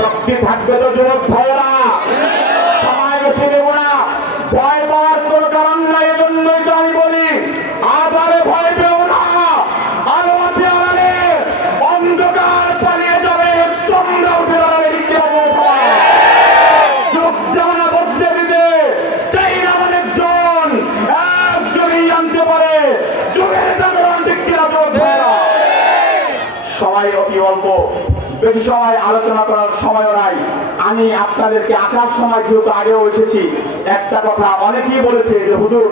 শক্তি থাকবে তো যুবক ভাইয়েরা, সময় বেশি দেব না, ভয় পাওয়ার কোনো কারণ নাই। এজন্যই তো আমি বলি আজ আরে ভয় পেও না, আলো আছে আড়ালে, অন্ধকার পালিয়ে যাবে, তোমরা উঠে দাঁড়াবে। যুগ জামানা বদলে দিতে চাই না অনেক জন, একজনই জানতে পারে যুগের জাগরণ ঠিক কিনা যুবক ভাইয়েরা। সবাই অতি অল্প, বেশি সময় আলোচনা করার সময়ও নাই। আমি আপনাদেরকে আসার সময় যেহেতু আগেও এসেছি, একটা কথা অনেকেই বলেছে যে হুজুর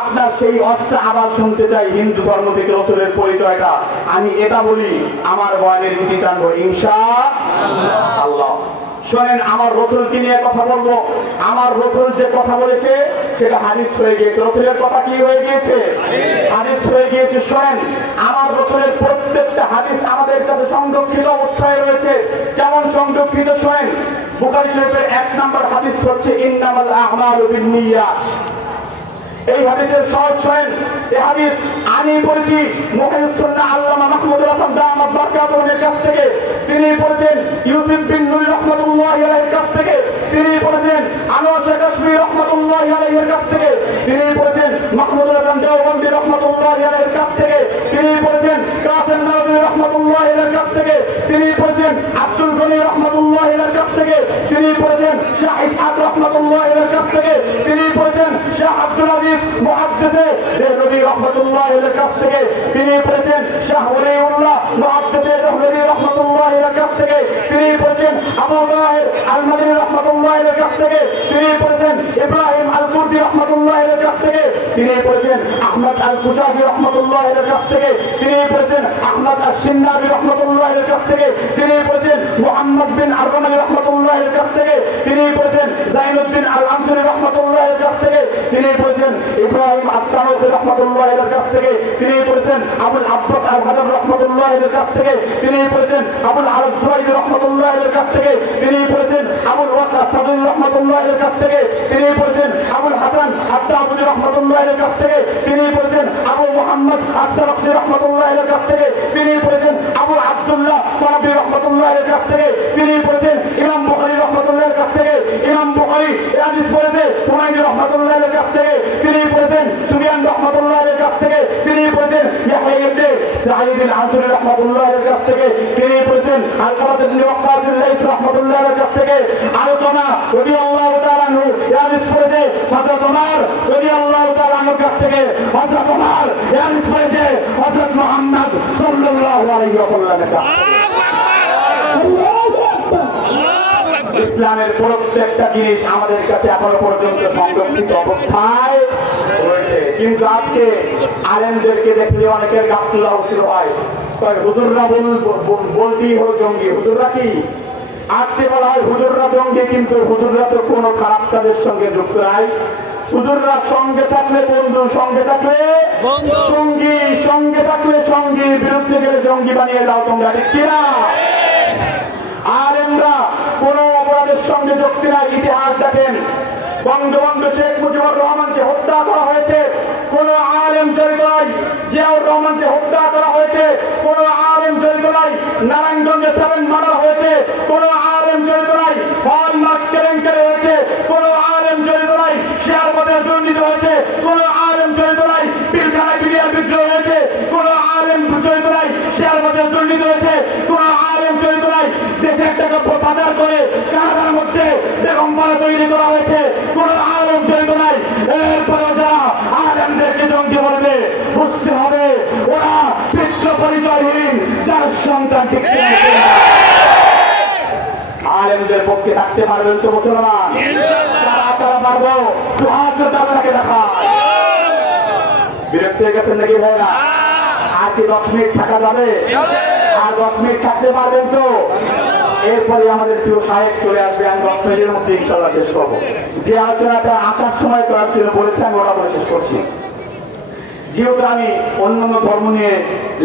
আপনার সেই অস্ত্র আবার শুনতে চাই হিন্দু ধর্ম থেকে রসুলের পরিচয়টা। আমি এটা বলি, আমার বয়ানের নীতি জানবো ইনশাআল্লাহ। শোনেন, আমার রসুলকে নিয়ে কথা বলবো। আমার রসুল যে কথা বলেছে সেটা হাদিস হয়ে গিয়েছে। রসুলের কথা কি হয়ে গিয়েছে? হাদিস হয়ে গিয়েছে। শোনেন, আমার রসুলের প্রত্যেকটা হাদিস আমাদের কাছে সংরক্ষিত অবস্থায় রয়েছে। কেমন সংরক্ষিত? শোনেন, বুখারী শরীফের 1 নম্বর হাদিস হচ্ছে ইন্নামাল আ'মালু বিন্নিয়াত। এই হাদিসের সহজ শোনেন, এই হাদিস আমি পড়েছি মুহাদ্দিস সুন্নাহ আল্লামা মাহমুদুল হাসান দামাত বারকাতুহুর কাছ থেকে। তিনি পড়েছেন ইউসুফ বিন নূর রাহমাতুল্লাহি আলাইহির কাছ থেকে। তিনি পড়েছেন আনোয়ার শাহ কাশমী রাহমাতুল্লাহি আলাইহির কাছ থেকে। তিনি পড়েছেন মাহমুদুল হাসান দেওবন্দি রাহমাতুল্লাহি আলাইহির কাছ থেকে। তিনি পড়েছেন কাসেম নাওয়াবী রাহমাতুল্লাহি আলাইহির কাছ থেকে। তিনি পড়েছেন আব্দুল গনি রাহমাতুল্লাহি আলাইহির কাছ থেকে। তিনি পড়েছেন শাহ ইসহাক রাহমাতুল্লাহি আলাইহির কাছ থেকে। তিনি পড়েছেন শাহ আব্দুল আজিজ মুহাদ্দিসে দেহলভী রাহমাতুল্লাহি আলাইহির কাছ থেকে। তিনি পড়েছেন শাহ ওলিউল্লাহ মুহাদ্দিসে দেহলভী রাহমাতুল্লাহি আলাইহির কাছ থেকে। তিনি পড়েছেন আবু তাহের আল মাদনী রাহমাতুল্লাহি আলাইহির কাছ থেকে। তিনি পড়েছেন ইব্রাহিম আল কুরদি রাহমাতুল্লাহি আলাইহির কাছ থেকে। তিনি পড়েছেন আহমদ আল কুশাহি রাহমাতুল্লাহি আলাইহির কাছ থেকে। তিনি পড়েছেন আহমদ আশ-শিন্নাবি রাহমাতুল্লাহি আলাইহির কাছ থেকে। তিনি পড়েছেন মুহাম্মদ বিন আররামানি রাহমাতুল্লাহি আলাইহির কাছ থেকে। তিনি পড়েছেন জাইনুদ্দিন আল আনসারী রাহমাতুল্লাহি আলাইহির কাছ থেকে। তিনি পড়েছেন ইব্রাহিম আত-তানুখী রাহমাতুল্লাহি আলাইহির কাছ থেকে। তিনি পড়েছেন আবুল আব্বাস আল-হাদাব রাহমাতুল্লাহি আলাইহির কাছ থেকে। তিনি পড়েছেন আবুল আরব সুরাইদ রাহমাতুল্লাহি আলাইহির কাছ থেকে। তিনি পড়েছেন আবুল ওয়াকা সাদুল রাহমাতুল্লাহি আলাইহির কাছ থেকে। তিনি পড়েছেন আবুল হাসান আত-তাবুজি রাহমাতুল্লাহি আলাইহির কাছ থেকে। তিনি পড়েছেন আবু মুহাম্মদ আত-তারাকসি রাহমাতুল্লাহি আলাইহির কাছ থেকে। তিনি পড়েছেন আবু আব্দুল্লাহ তারাবি রাহমাতুল্লাহি আলাইহির কাছ থেকে। তিনি পড়েছেন ইমাম বুখারী রাহমাতুল্লাহির কাছ থেকে। ইমাম বুখারী এই হাদিস পড়েছে হুমায়ুন রাহমাতুল্লাহি আলাইহির কাছ থেকে। তিনি পড়েছেন সুফিয়ান রাহমাতুল্লাহি আলাইহির কাছ থেকে। তিনি পড়েছেন ইয়াহইয়া ইবনে সাঈদ আল-আনসারী রাহমাতুল্লাহি আলাইহির কাছ থেকে। তিনি পড়েছেন আল-কামাত ইবনে ওয়াক্কাস আল-লাইথ রাহমাতুল্লাহি আলাইহির কাছ থেকে। আলকামা রাদিয়াল্লাহু তাআলা আনহু এই হাদিস পড়েছে হযরত ওমর রাদিয়াল্লাহু তাআলা আনহুর কাছ থেকে। হযরত ওমর এই হাদিস পড়েছে হযরত মুহাম্মদ সাল্লাল্লাহু আলাইহি ওয়াসাল্লামের কাছ থেকে। ইসলামের প্রত্যেকটা জিনিস আমাদের কাছে এখনো পর্যন্ত সংরক্ষিত অবস্থায় রয়েছে। কিন্তু আজকে আলেমদেরকে দেখলে অনেকের গাফিলা উচিত হয়, হুজুররা বলতেই হলো জঙ্গি। হুজুররা কি? আজকে বলা হয় হুজুররা জঙ্গি, কিন্তু হুজুররা তো কোনো খারাপ কাজের সঙ্গে যুক্ত নাই। হুজুররা সঙ্গে থাকলে বন্ধু, সঙ্গে থাকলে সঙ্গী, সঙ্গে থাকলে সঙ্গী, বিরুদ্ধে গেলে জঙ্গি বানিয়ে দাও তোমরা, ঠিক কিনা? আলেমরা কোন অপরাধের সঙ্গে যুক্ত নাই। ইতিহাস দেখেন, বঙ্গবন্ধু শেখ মুজিবুর রহমানকে হত্যা করা হয়েছে, কোন আলেম জড়িত নাই। জিয়াউর রহমানকে হত্যা করা হয়েছে, কোন আলেম জড়িত নাই। নারায়ণগঞ্জে 7 মার্ডার হয়েছে, কোন আলেম জড়িত নাই। হলমার্ক কেলেঙ্কারি হয়েছে, কোন আলেম জড়িত নাই। শেয়ার বাজার দুর্নীতি হয়েছে, কোন আলেম জড়িত নাই। পিলখানায় বিডিআর বিদ্রোহ হয়েছে, কোন আলেম জড়িত নাই। শেয়ার বাজার দুর্নীতি হয়েছে, কোন আলেম জড়িত নাই। দেশের টাকা পাচার করে কানাডার মধ্যে বেগমপাড়া তৈরি করা হয়েছে, কোন আলেম জড়িত নাই। এরপরে যারা আলেমদেরকে জঙ্গি বলবে, বুঝতে হবে ওরা পিতৃ পরিচয়হীন, যার সন্তান ঠিক আলেমদের পক্ষে থাকতে পারবেন তো মুসলমান? তারা পারবো, তাদেরকে দেখা। বিরক্ত হয়ে গেছেন নাকি ভাইরা? আর কি 10 মিনিট থাকা যাবে? আর 10 মিনিট থাকতে পারবেন তো? এরপরে আমাদের প্রিয় সাহেব চলে আসবে। আমি 10 মিনিটের মধ্যে ইনশাআল্লাহ শেষ করবো। যে আলোচনাটা আসার সময় করার ছিল বলেছে, আমি ওটা বলে শেষ করছি। যেহেতু আমি অন্যান্য ধর্ম নিয়ে